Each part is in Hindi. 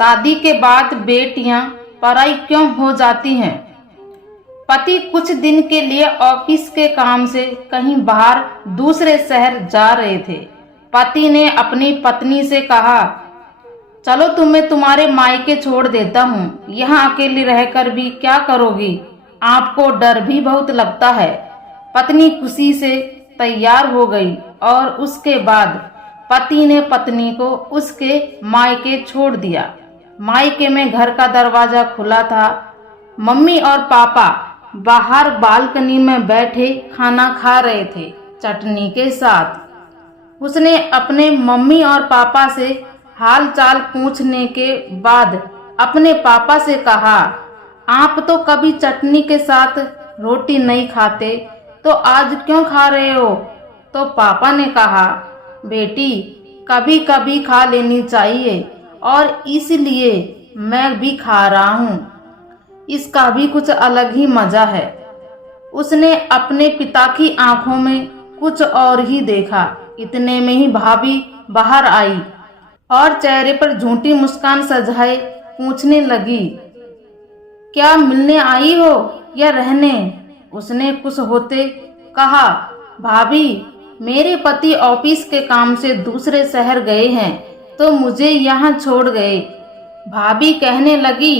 शादी के बाद बेटियां पराई क्यों हो जाती हैं। पति कुछ दिन के लिए ऑफिस के काम से कहीं बाहर दूसरे शहर जा रहे थे। पति ने अपनी पत्नी से कहा, चलो तुम्हें तुम्हारे मायके छोड़ देता हूँ, यहाँ अकेली रहकर भी क्या करोगी, आपको डर भी बहुत लगता है। पत्नी खुशी से तैयार हो गई और उसके बाद पति ने पत्नी को उसके मायके छोड़ दिया। मायके में घर का दरवाजा खुला था। मम्मी और पापा बाहर बालकनी में बैठे खाना खा रहे थे, चटनी के साथ। उसने अपने मम्मी और पापा से हाल चाल पूछने के बाद अपने पापा से कहा, आप तो कभी चटनी के साथ रोटी नहीं खाते, तो आज क्यों खा रहे हो। तो पापा ने कहा, बेटी कभी कभी खा लेनी चाहिए और इसलिए मैं भी खा रहा हूँ, इसका भी कुछ अलग ही मजा है। उसने अपने पिता की आंखों में कुछ और ही देखा। इतने में ही भाभी बाहर आई और चेहरे पर झूठी मुस्कान सजाए पूछने लगी, क्या मिलने आई हो या रहने। उसने खुश होते कहा, भाभी मेरे पति ऑफिस के काम से दूसरे शहर गए हैं तो मुझे यहाँ छोड़ गए। भाभी कहने लगी,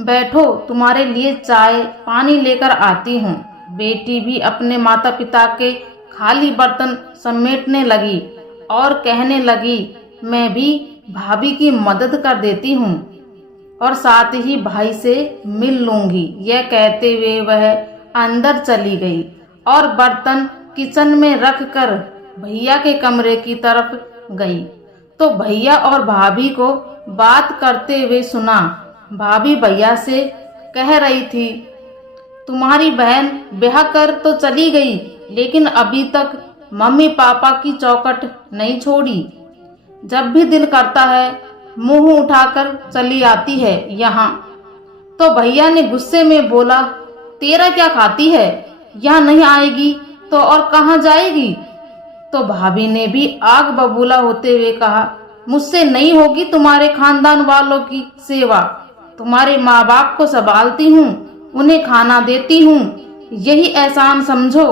बैठो तुम्हारे लिए चाय पानी लेकर आती हूँ। बेटी भी अपने माता पिता के खाली बर्तन समेटने लगी और कहने लगी, मैं भी भाभी की मदद कर देती हूँ और साथ ही भाई से मिल लूंगी। यह कहते हुए वह अंदर चली गई और बर्तन किचन में रखकर भैया के कमरे की तरफ गई तो भैया और भाभी को बात करते हुए सुना। भाभी भैया से कह रही थी, तुम्हारी बहन ब्याह कर तो चली गई, लेकिन अभी तक मम्मी पापा की चौखट नहीं छोड़ी। जब भी दिल करता है मुंह उठाकर चली आती है यहाँ। तो भैया ने गुस्से में बोला, तेरा क्या खाती है, यहाँ नहीं आएगी तो और कहाँ जाएगी। तो भाभी ने भी आग बबूला होते हुए कहा, मुझसे नहीं होगी तुम्हारे खानदान वालों की सेवा, तुम्हारे माँ बाप को संभालती हूँ, उन्हें खाना देती हूँ, यही एहसान समझो।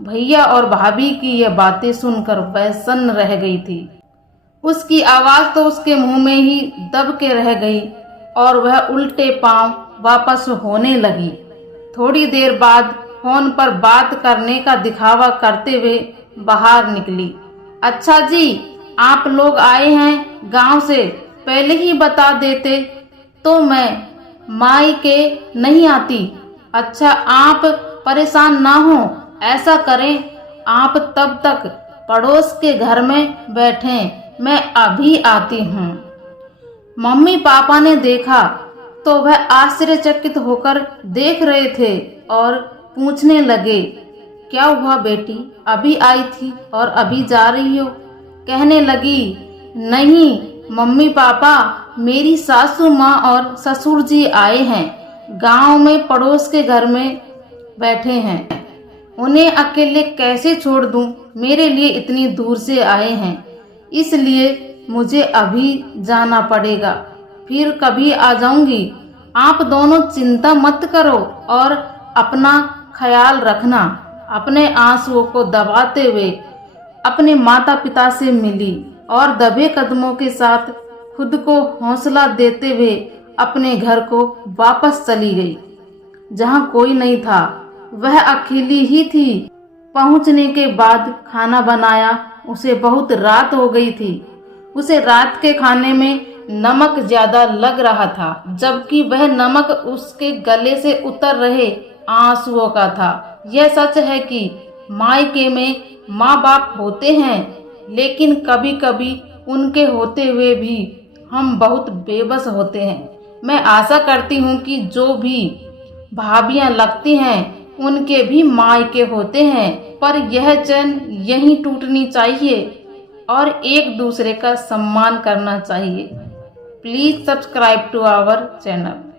भैया और भाभी की यह बातें सुनकर वह सन्न रह गई थी। उसकी आवाज तो उसके मुंह में ही दब के रह गई और वह उल्टे पांव वापस होने लगी। थोड़ी देर बाद फोन पर बात करने का दिखावा करते हुए बाहर निकली। अच्छा जी, आप लोग आए हैं गांव से, पहले ही बता देते तो मैं मायके नहीं आती। अच्छा आप परेशान ना हो, ऐसा करें आप तब तक पड़ोस के घर में बैठें, मैं अभी आती हूँ। मम्मी पापा ने देखा तो वह आश्चर्यचकित होकर देख रहे थे और पूछने लगे, क्या हुआ बेटी, अभी आई थी और अभी जा रही हो। कहने लगी, नहीं मम्मी पापा, मेरी सासू माँ और ससुर जी आए हैं, गांव में पड़ोस के घर में बैठे हैं, उन्हें अकेले कैसे छोड़ दूं, मेरे लिए इतनी दूर से आए हैं, इसलिए मुझे अभी जाना पड़ेगा, फिर कभी आ जाऊंगी। आप दोनों चिंता मत करो और अपना ख्याल रखना। अपने आंसुओं को दबाते हुए अपने माता पिता से मिली और दबे कदमों के साथ खुद को हौसला देते हुए अपने घर को वापस चली गई, जहां कोई नहीं था, वह अकेली ही थी। पहुंचने के बाद खाना बनाया। उसे बहुत रात हो गई थी। उसे रात के खाने में नमक ज्यादा लग रहा था, जबकि वह नमक उसके गले से उतर रहे आंसुओं का था। यह सच है कि मायके में माँ बाप होते हैं, लेकिन कभी कभी उनके होते हुए भी हम बहुत बेबस होते हैं। मैं आशा करती हूँ कि जो भी भाभियाँ लगती हैं उनके भी मायके होते हैं, पर यह चैन यहीं टूटनी चाहिए और एक दूसरे का सम्मान करना चाहिए। Please subscribe to our channel.